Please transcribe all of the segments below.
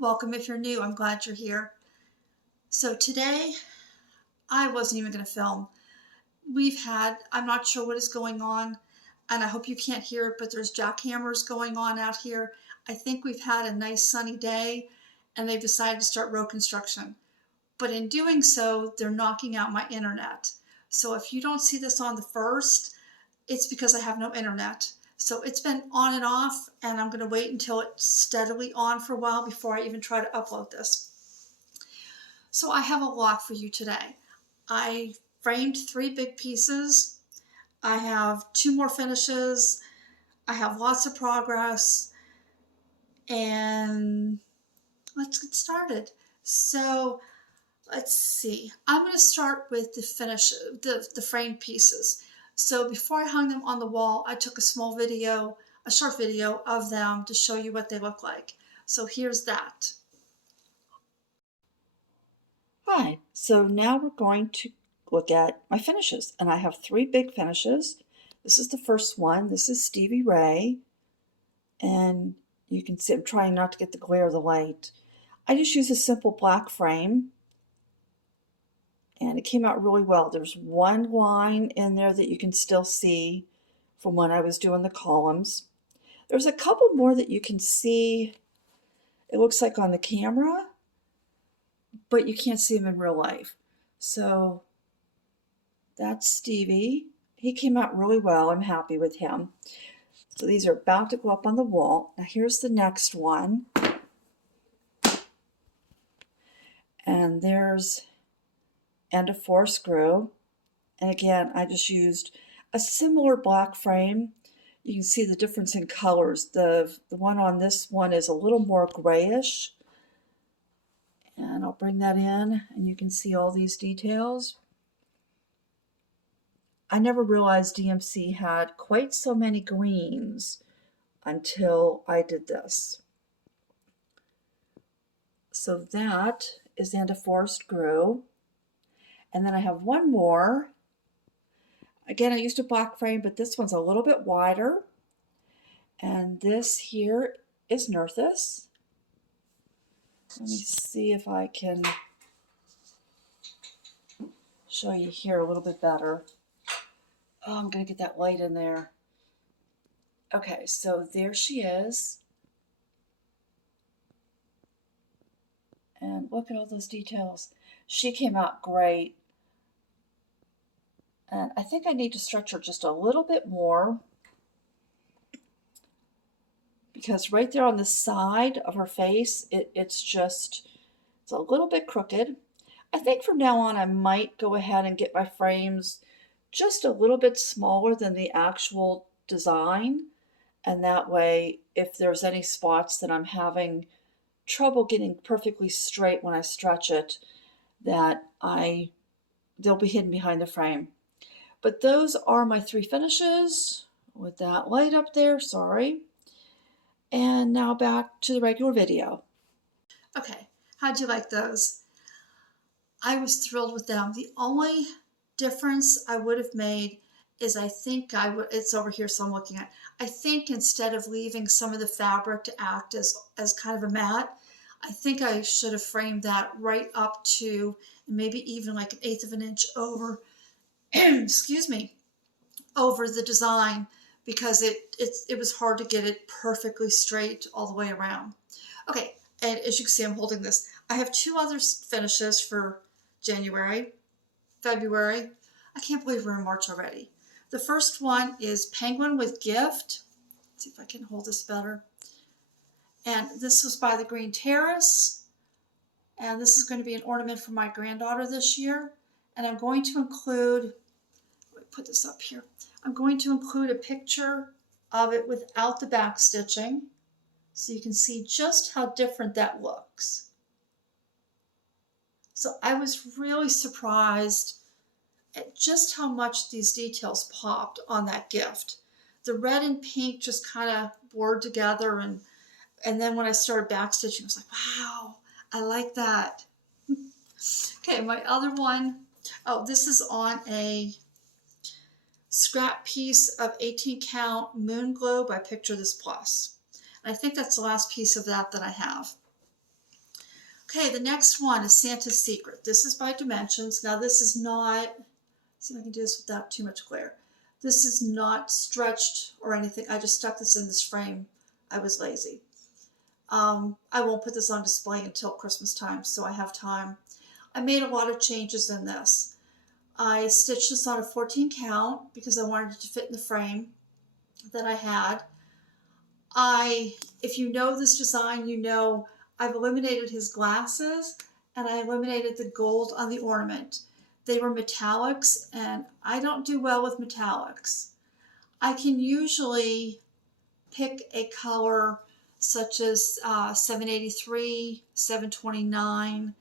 Welcome if you're new. I'm glad you're here. So today, I wasn't even going to film. I'm not sure what is going on, and I hope you can't hear it, but there's jackhammers going on out here. I think we've had a nice sunny day, and they've decided to start road construction. But in doing so, they're knocking out my internet. So if you don't see this on the first, it's because I have no internet. So it's been on and off, and I'm going to wait until it's steadily on for a while before I even try to upload this. So I have a lot for you today. I framed 3 big pieces. I have 2 more finishes. I have lots of progress. And let's get started. So let's see. I'm going to start with the framed pieces. So before I hung them on the wall, I took a short video of them to show you what they look like. So here's that. Hi, so now we're going to look at my finishes, and I have 3 big finishes. This is the first one. This is Stevie Ray, and you can see I'm trying not to get the glare of the light. I just use a simple black frame, and it came out really well. There's one line in there that you can still see from when I was doing the columns. There's a couple more that you can see, it looks like on the camera, but you can't see them in real life. So that's Stevie. He came out really well. I'm happy with him. So these are about to go up on the wall. Now here's the next one. And there's and a 4 screw. And again, I just used a similar black frame. You can see the difference in colors. The one on this one is a little more grayish. And I'll bring that in and you can see all these details. I never realized DMC had quite so many greens until I did this. So that is and a 4 screw. And then I have one more. Again, I used a black frame, but this one's a little bit wider. And this here is Nerthus. Let me see if I can show you here a little bit better. Oh, I'm going to get that light in there. Okay, so there she is. And look at all those details. She came out great. And I think I need to stretch her just a little bit more, because right there on the side of her face, it's a little bit crooked. I think from now on I might go ahead and get my frames just a little bit smaller than the actual design. And that way, if there's any spots that I'm having trouble getting perfectly straight when I stretch it, that they'll be hidden behind the frame. But those are my 3 finishes with that light up there, sorry. And now back to the regular video. Okay, how'd you like those? I was thrilled with them. The only difference I would have made is it's over here, so I'm looking at. I think instead of leaving some of the fabric to act as kind of a mat, I think I should have framed that right up to maybe even like 1/8 of an inch over, excuse me, over the design, because it was hard to get it perfectly straight all the way around. Okay, and as you can see, I'm holding this. I have 2 other finishes for January, February. I can't believe we're in March already. The first one is Penguin with Gift. Let's see if I can hold this better. And this was by the Green Terrace. And this is going to be an ornament for my granddaughter this year. And I'm going to include, let me put this up here. I'm going to include a picture of it without the back stitching, so you can see just how different that looks. So I was really surprised at just how much these details popped on that gift. The red and pink just kind of blurred together, and then when I started back stitching, I was like, wow, I like that. Okay, my other one, oh, this is on a scrap piece of 18 count Moonglow by Picture This Plus. And I think that's the last piece of that I have. Okay, the next one is Santa's Secret. This is by Dimensions. Now this is not, see if I can do this without too much glare. This is not stretched or anything. I just stuck this in this frame. I was lazy. I won't put this on display until Christmas time, so I have time. I made a lot of changes in this. I stitched this on a 14 count because I wanted it to fit in the frame that I had. If you know this design, you know I've eliminated his glasses and I eliminated the gold on the ornament. They were metallics and I don't do well with metallics. I can usually pick a color such as 783, 729,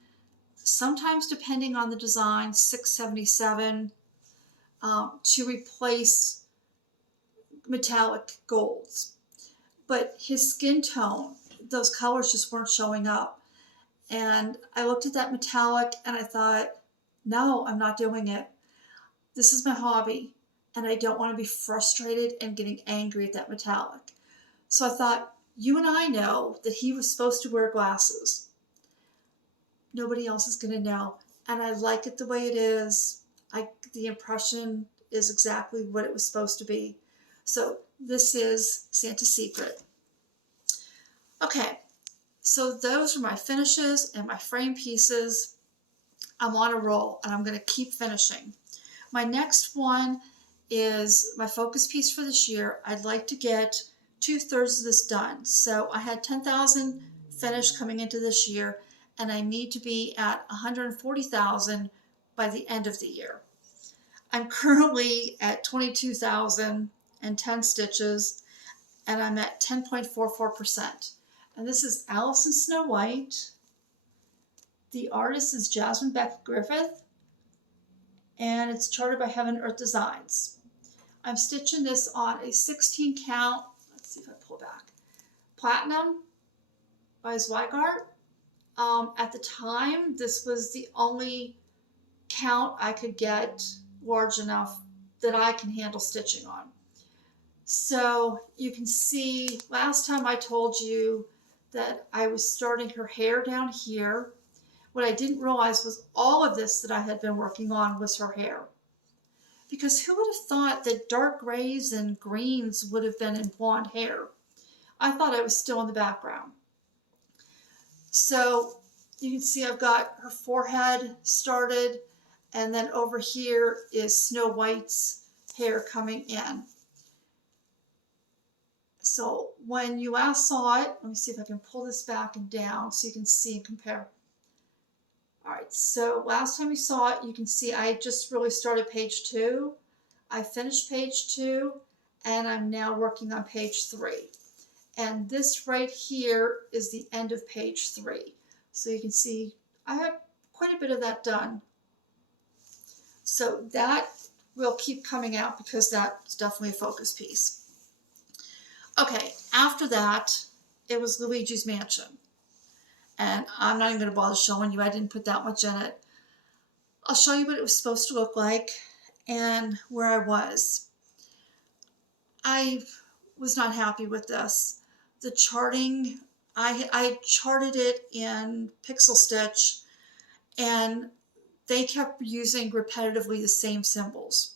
sometimes depending on the design, 677, to replace metallic golds. But his skin tone, those colors just weren't showing up. And I looked at that metallic and I thought, no, I'm not doing it. This is my hobby and I don't want to be frustrated and getting angry at that metallic. So I thought, you and I know that he was supposed to wear glasses. Nobody else is going to know. And I like it the way it is. The impression is exactly what it was supposed to be. So this is Santa's Secret. Okay, so those are my finishes and my frame pieces. I'm on a roll and I'm going to keep finishing. My next one is my focus piece for this year. I'd like to get 2/3 of this done. So I had 10,000 finished coming into this year, and I need to be at 140,000 by the end of the year. I'm currently at 22,010 stitches, and I'm at 10.44%. And this is Alice in Snow White. The artist is Jasmine Beckett Griffith, and it's charted by Heaven Earth Designs. I'm stitching this on a 16 count. Let's see if I pull back. Platinum by Zweigart. At the time, this was the only count I could get large enough that I can handle stitching on. So you can see last time I told you that I was starting her hair down here. What I didn't realize was all of this that I had been working on was her hair. Because who would have thought that dark grays and greens would have been in blonde hair? I thought I was still in the background. So you can see I've got her forehead started, and then over here is Snow White's hair coming in. So when you last saw it, let me see if I can pull this back and down so you can see and compare. All right, so last time you saw it, you can see I just really started page 2. I finished page 2, and I'm now working on page 3. And this right here is the end of page 3. So you can see I have quite a bit of that done. So that will keep coming out because that's definitely a focus piece. Okay, after that, it was Luigi's Mansion. And I'm not even going to bother showing you. I didn't put that much in it. I'll show you what it was supposed to look like and where I was. I was not happy with this. The charting, I charted it in Pixel Stitch, and they kept using repetitively the same symbols.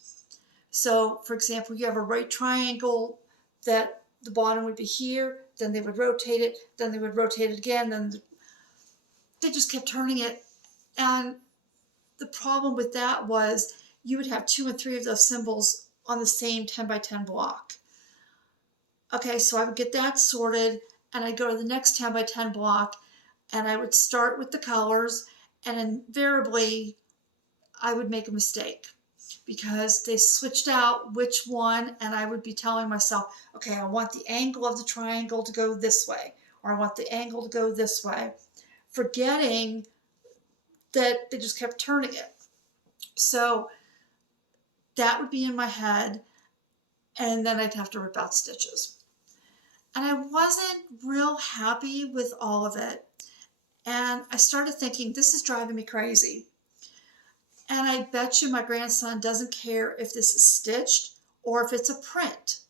So, for example, you have a right triangle that the bottom would be here, then they would rotate it, then they would rotate it again, then they just kept turning it. And the problem with that was you would have 2 and 3 of those symbols on the same 10 by 10 block. Okay, so I would get that sorted, and I'd go to the next 10 by 10 block, and I would start with the colors, and invariably I would make a mistake because they switched out which one, and I would be telling myself, okay, I want the angle of the triangle to go this way, or I want the angle to go this way, forgetting that they just kept turning it. So that would be in my head, and then I'd have to rip out stitches. And I wasn't real happy with all of it. And I started thinking, this is driving me crazy. And I bet you my grandson doesn't care if this is stitched or if it's a print.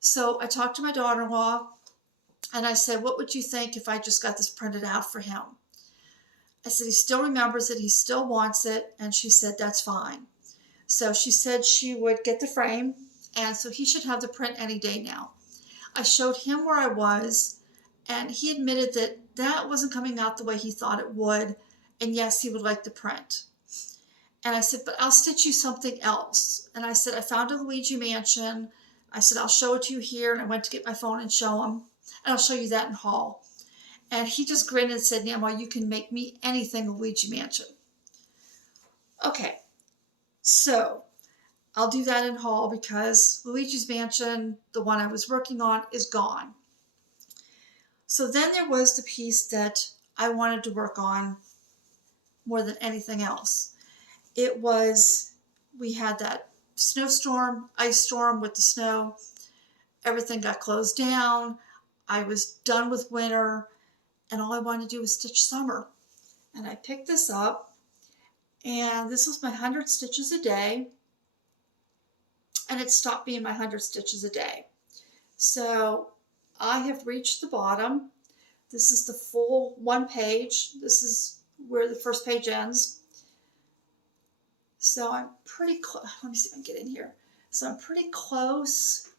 So I talked to my daughter-in-law, and I said, what would you think if I just got this printed out for him? I said, he still remembers it, he still wants it, and she said, that's fine. So she said she would get the frame, and so he should have the print any day now. I showed him where I was, and he admitted that that wasn't coming out the way he thought it would, and yes, he would like the print. And I said, but I'll stitch you something else. And I said, I found a Luigi Mansion. I said, I'll show it to you here, and I went to get my phone and show him, and I'll show you that in haul. And he just grinned and said, Nana, you can make me anything Luigi Mansion. Okay, so I'll do that in haul because Luigi's Mansion, the one I was working on, is gone. So then there was the piece that I wanted to work on more than anything else. It was, we had that snowstorm, ice storm with the snow. Everything got closed down. I was done with winter, and all I wanted to do was stitch summer. And I picked this up, and this was my 100 stitches a day, and it stopped being my 100 stitches a day. So I have reached the bottom. This is the full one page. This is where the first page ends. So I'm pretty close. Let me see if I can get in here. So I'm pretty close.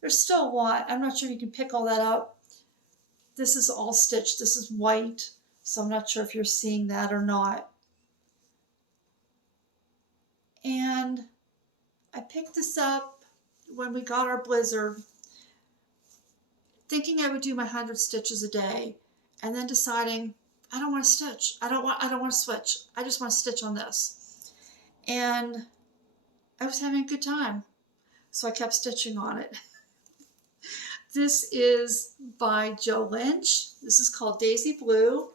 There's still a lot. I'm not sure if you can pick all that up. This is all stitched. This is white. So I'm not sure if you're seeing that or not. And I picked this up when we got our blizzard, thinking I would do my 100 stitches a day, and then deciding I don't want to stitch. I don't want to switch. I just want to stitch on this. And I was having a good time, so I kept stitching on it. This is by Jo Lynch. This is called Daisy Blue,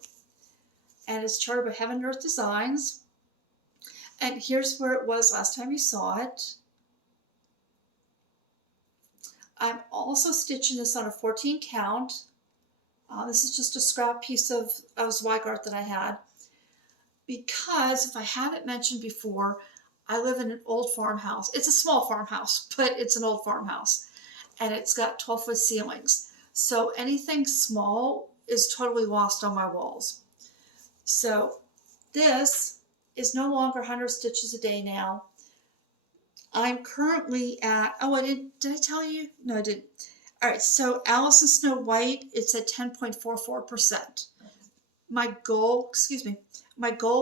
and it's charted by Heaven Earth Designs. And here's where it was last time you saw it. I'm also stitching this on a 14 count. This is just a scrap piece of Zweigart that I had. Because, if I haven't mentioned before, I live in an old farmhouse. It's a small farmhouse, but it's an old farmhouse. And it's got 12-foot ceilings. So anything small is totally lost on my walls. So this is no longer 100 stitches a day now. I'm currently at, did I tell you? No, I didn't. All right, so Alice in Snow White, it's at 10.44%. My goal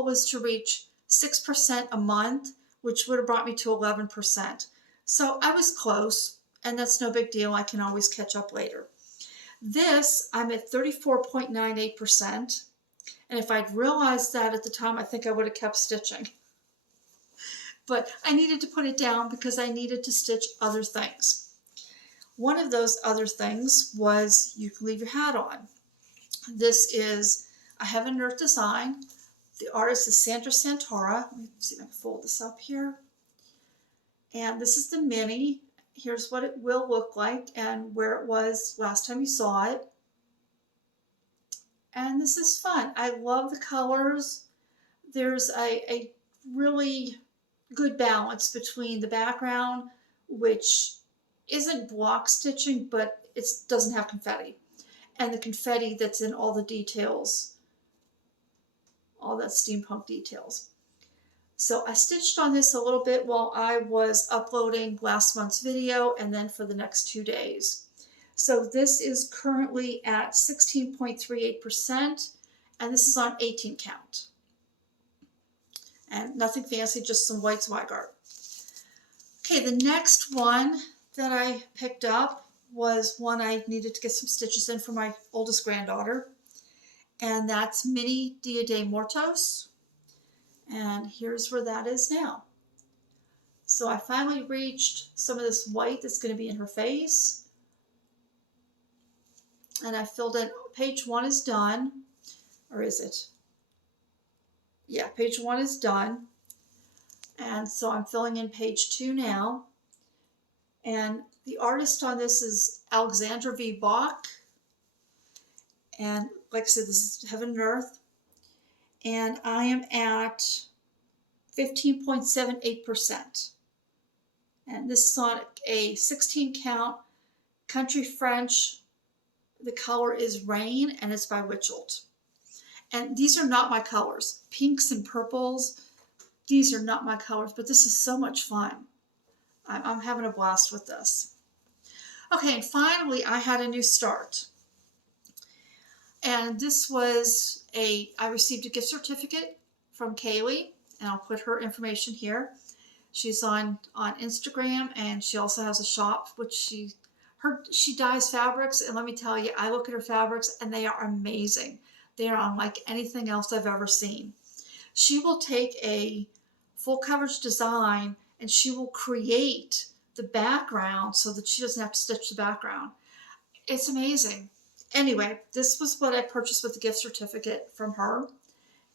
was to reach 6% a month, which would have brought me to 11%. So I was close, and that's no big deal. I can always catch up later. This, I'm at 34.98%. And if I'd realized that at the time, I think I would have kept stitching. But I needed to put it down because I needed to stitch other things. One of those other things was You Can Leave Your Hat On. This is a Heaven Earth design. The artist is Santara. Let me see if I can fold this up here. And this is the mini. Here's what it will look like and where it was last time you saw it. And this is fun. I love the colors. There's a really good balance between the background, which isn't block stitching, but it doesn't have confetti, and the confetti that's in all the details, all that steampunk details. So I stitched on this a little bit while I was uploading last month's video, and then for the next 2 days. So this is currently at 16.38%, and this is on 18 count. And nothing fancy, just some white Zweigart. Okay, the next one that I picked up was one I needed to get some stitches in for my oldest granddaughter. And that's Mini Dia de Muertos. And here's where that is now. So I finally reached some of this white that's going to be in her face. And I filled in, page 1 is done. Or is it? Yeah, page 1 is done. And so I'm filling in page 2 now. And the artist on this is Alexandra V Bach. And like I said, this is Heaven and Earth. And I am at 15.78%. And this is on a 16 count country French. The color is Rain, and it's by Wilchelt. And these are not my colors. Pinks and purples, these are not my colors, but this is so much fun. I'm having a blast with this. Okay, and finally I had a new start. And this was I received a gift certificate from Kaylee, and I'll put her information here. She's on Instagram, and she also has a shop, which she dyes fabrics, and let me tell you, I look at her fabrics, and they are amazing. They are unlike anything else I've ever seen. She will take a full coverage design, and she will create the background so that she doesn't have to stitch the background. It's amazing. Anyway, this was what I purchased with the gift certificate from her,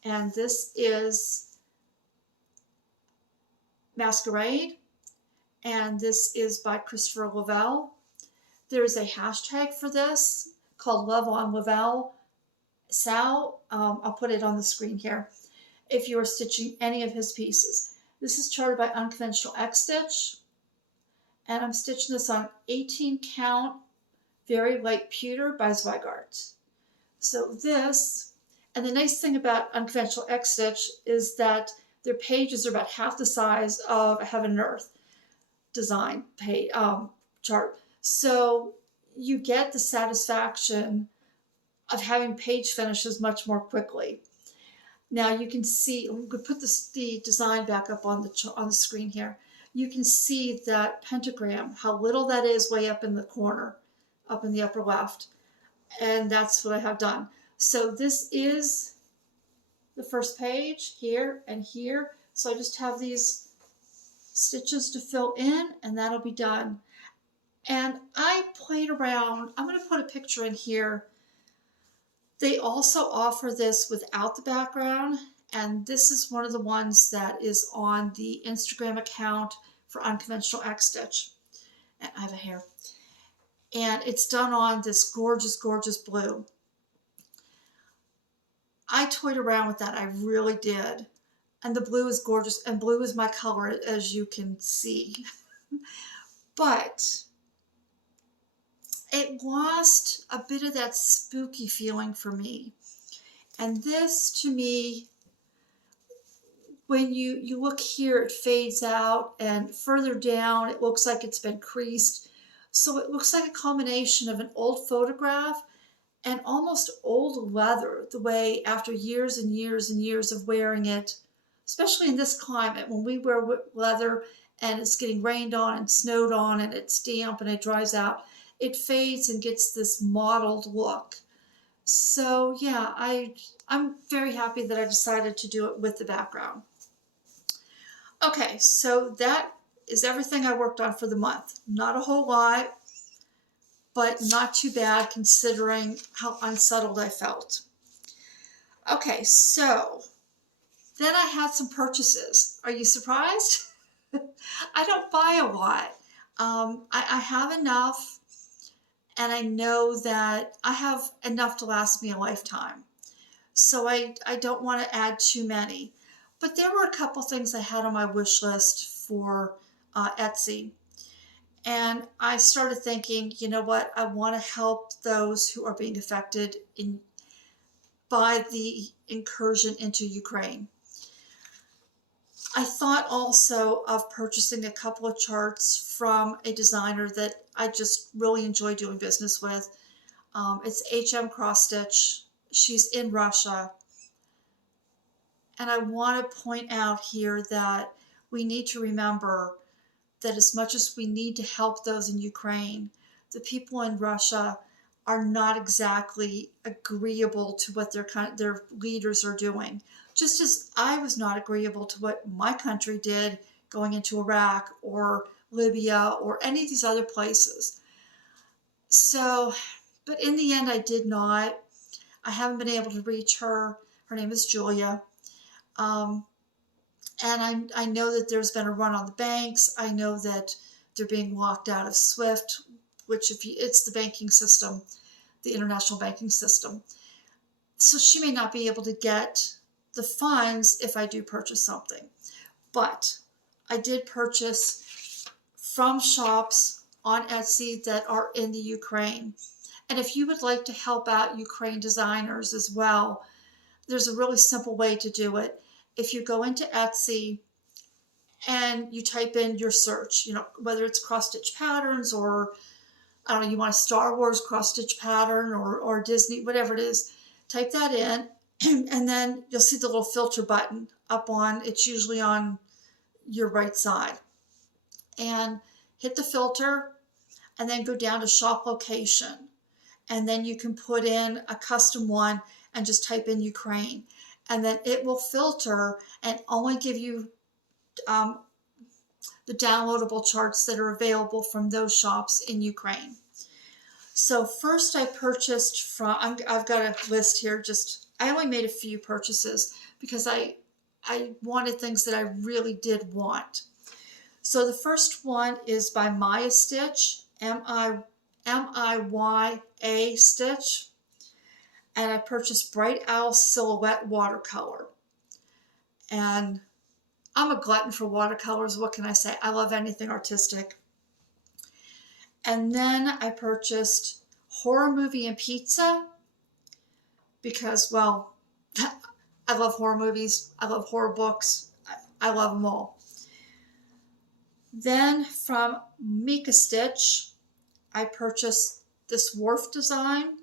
and this is Masquerade, and this is by Christopher Lovell. There is a hashtag for this called LoveonLovellsal. I'll put it on the screen here if you are stitching any of his pieces. This is charted by UnconventionalXStitch, and I'm stitching this on 18 count very light pewter by Zweigart. So this, and the nice thing about UnconventionalXStitch is that their pages are about half the size of a Heaven and Earth design chart. So you get the satisfaction of having page finishes much more quickly. Now you can see, we could put the design back up on the screen here. You can see that pentagram, how little that is way up in the corner, up in the upper left. And that's what I have done. So this is the first page here and here. So I just have these stitches to fill in, and that'll be done. And I played around. I'm going to put a picture in here. They also offer this without the background, and this is one of the ones that is on the Instagram account for UnconventionalXStitch. And I have a hair. And it's done on this gorgeous, gorgeous blue. I toyed around with that. I really did. And the blue is gorgeous, and blue is my color, as you can see. But it lost a bit of that spooky feeling for me. And this, to me, when you look here, it fades out, and further down, it looks like it's been creased. So it looks like a combination of an old photograph and almost old leather, the way after years and years and years of wearing it, especially in this climate, when we wear leather and it's getting rained on and snowed on and it's damp and it dries out, it fades and gets this mottled look. So yeah, I'm very happy that I decided to do it with the background. Okay, so that is everything I worked on for the month. Not a whole lot, but not too bad considering how unsettled I felt. Okay, so then I had some purchases. Are you surprised? I don't buy a lot. I have enough, and I know that I have enough to last me a lifetime. So I don't want to add too many. But there were a couple things I had on my wish list for Etsy. And I started thinking, you know what, I want to help those who are being affected by the incursion into Ukraine. I thought also of purchasing a couple of charts from a designer that I just really enjoy doing business with. It's HM Cross Stitch. She's in Russia. And I want to point out here that we need to remember that as much as we need to help those in Ukraine, the people in Russia are not exactly agreeable to what their leaders are doing. Just as I was not agreeable to what my country did going into Iraq or Libya or any of these other places. So, but in the end, I did not. I haven't been able to reach her. Her name is Julia. And I know that there's been a run on the banks. I know that they're being locked out of SWIFT, which it's the banking system, the international banking system. So she may not be able to get the funds if I do purchase something. But I did purchase from shops on Etsy that are in the Ukraine. And if you would like to help out Ukraine designers as well, there's a really simple way to do it. If you go into Etsy and you type in your search, whether it's cross-stitch patterns or, I don't know, you want a Star Wars cross-stitch pattern or Disney, whatever it is, type that in, and then you'll see the little filter button up on, it's usually on your right side. And hit the filter, and then go down to shop location. And then you can put in a custom one and just type in Ukraine. And then it will filter and only give you the downloadable charts that are available from those shops in Ukraine. So first I purchased from, I've got a list here, I only made a few purchases because I wanted things that I really did want. So the first one is by MiyaStitch, MiyaStitch, and I purchased Bright Owl Silhouette Watercolor. And I'm a glutton for watercolors. What can I say? I love anything artistic. And then I purchased Horror Movie and Pizza because, well, I love horror movies. I love horror books. I love them all. Then from MiyaStitch, I purchased this wharf design.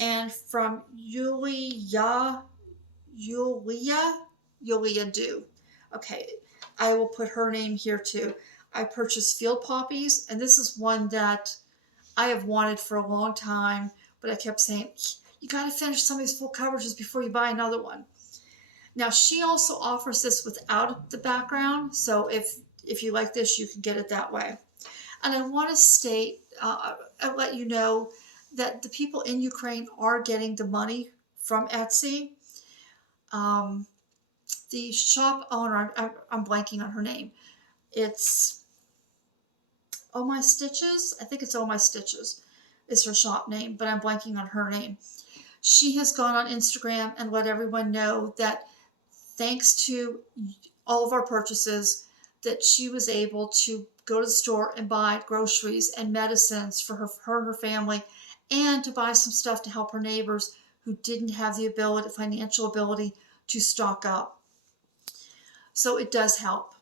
And from Yulia Do. Okay, I will put her name here too. I purchased Field Poppies, and this is one that I have wanted for a long time, but I kept saying, you got to finish some of these full coverages before you buy another one. Now, she also offers this without the background, so if you like this, you can get it that way. And I want to state, I'll let you know that the people in Ukraine are getting the money from Etsy. The shop owner, I'm blanking on her name. It's Oh My Stitches. I think it's Oh My Stitches is her shop name, but I'm blanking on her name. She has gone on Instagram and let everyone know that thanks to all of our purchases, that she was able to go to the store and buy groceries and medicines for her and her family, and to buy some stuff to help her neighbors who didn't have the financial ability to stock up. So it does help.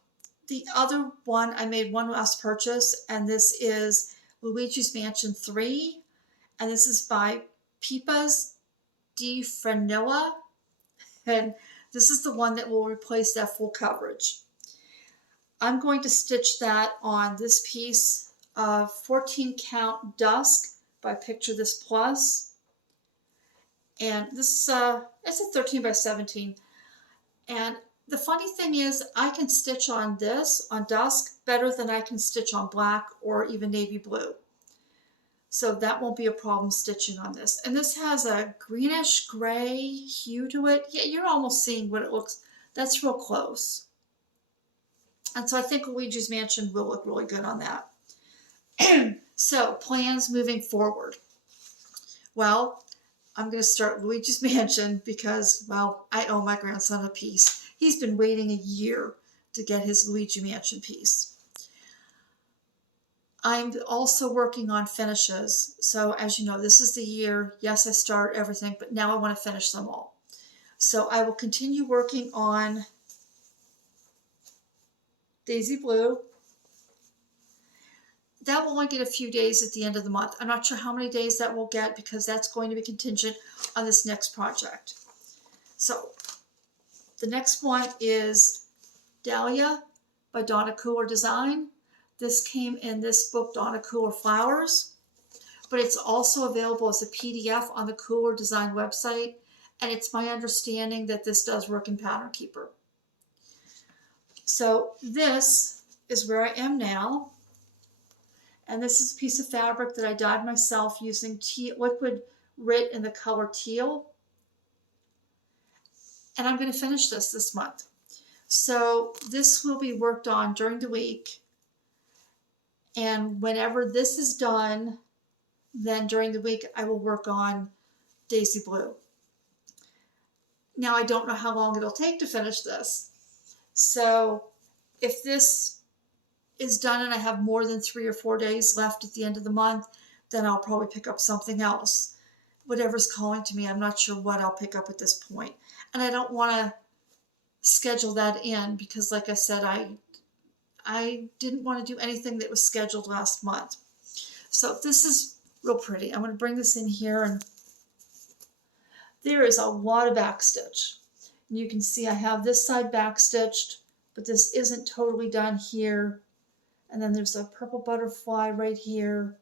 The other one, I made one last purchase, and this is Luigi's Mansion 3, and this is by Pipas Di Franilla, and this is the one that will replace that full coverage. I'm going to stitch that on this piece of 14 count Dusk by Picture This Plus. And this it's a 13 by 17. And the funny thing is, I can stitch on this, on Dusk, better than I can stitch on black or even navy blue. So that won't be a problem stitching on this. And this has a greenish gray hue to it. Yeah, you're almost seeing what it looks. That's real close. And so I think Luigi's Mansion will look really good on that. So, plans moving forward. Well, I'm going to start Luigi's Mansion because, well, I owe my grandson a piece. He's been waiting a year to get his Luigi Mansion piece. I'm also working on finishes. So, as you know, this is the year. Yes, I start everything, but now I want to finish them all. So, I will continue working on Daisy Blue. That will only get a few days at the end of the month. I'm not sure how many days that will get because that's going to be contingent on this next project. So the next one is Dahlia by Donna Cooler Design. This came in this book, Donna Cooler Flowers, but it's also available as a PDF on the Cooler Design website, and it's my understanding that this does work in Pattern Keeper. So this is where I am now. And this is a piece of fabric that I dyed myself using liquid Rit in the color teal. And I'm going to finish this month. So this will be worked on during the week. And whenever this is done, then during the week I will work on Daisy Blue. Now I don't know how long it'll take to finish this. So if this is done and I have more than 3 or 4 days left at the end of the month, then I'll probably pick up something else. whatever's calling to me. I'm not sure what I'll pick up at this point. And I don't want to schedule that in because, like I said, I didn't want to do anything that was scheduled last month. So this is real pretty. I'm going to bring this in here, and there is a lot of backstitch. And you can see I have this side backstitched, but this isn't totally done here. And then there's a purple butterfly right here.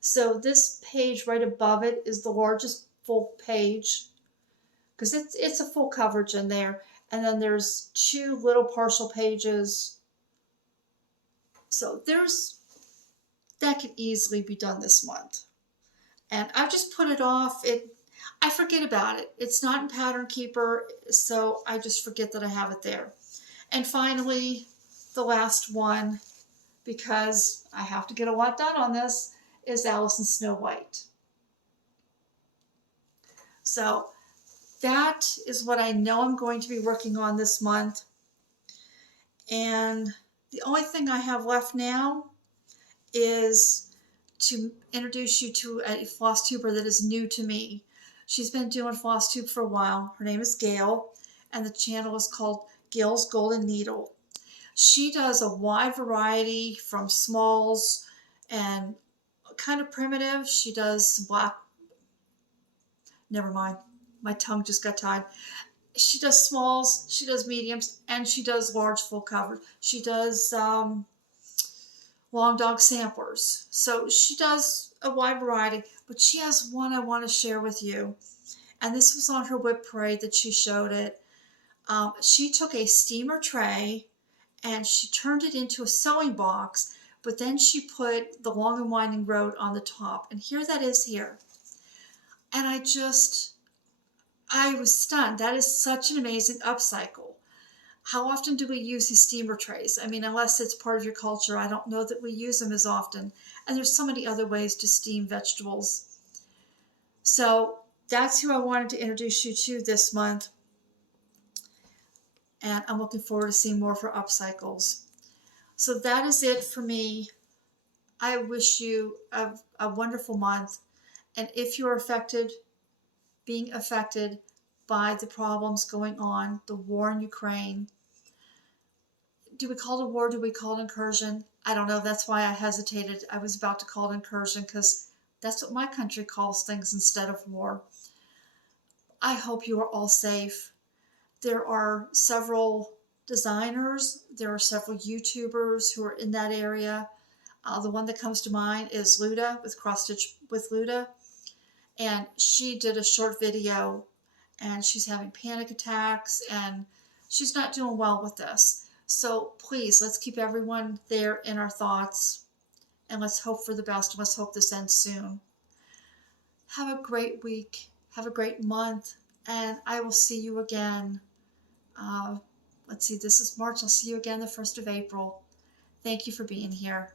So this page right above it is the largest full page because it's a full coverage in there. And then there's 2 little partial pages. So that can easily be done this month. And I've just put it off. I forget about it. It's not in Pattern Keeper, so I just forget that I have it there. And finally, the last one, because I have to get a lot done on this, is Alice and Snow White. So that is what I know I'm going to be working on this month. And the only thing I have left now is to introduce you to a Flosstuber that is new to me. She's been doing Flosstube for a while. Her name is Gail, and the channel is called Gail's Golden Needle. She does a wide variety from smalls and kind of primitive. She does black, never mind, my tongue just got tied. She does smalls, she does mediums, and she does large full cover. She does long dog samplers. So she does a wide variety, but she has one I want to share with you. And this was on her whip parade that she showed it. She took a steamer tray and she turned it into a sewing box, but then she put the Long and Winding Road on the top. And here that is here. And I was stunned. That is such an amazing upcycle. How often do we use these steamer trays? I mean, unless it's part of your culture, I don't know that we use them as often. And there's so many other ways to steam vegetables. So that's who I wanted to introduce you to this month. And I'm looking forward to seeing more for upcycles. So that is it for me. I wish you a wonderful month. And if you're being affected by the problems going on, the war in Ukraine, do we call it a war? Do we call it incursion? I don't know. That's why I hesitated. I was about to call it incursion because that's what my country calls things instead of war. I hope you are all safe. There are several designers. There are several YouTubers who are in that area. The one that comes to mind is Luda with Cross Stitch with Luda. And she did a short video and she's having panic attacks and she's not doing well with this. So please, let's keep everyone there in our thoughts and let's hope for the best. Let's hope this ends soon. Have a great week. Have a great month. And I will see you again. Let's see, this is March. I'll see you again the 1st of April. Thank you for being here.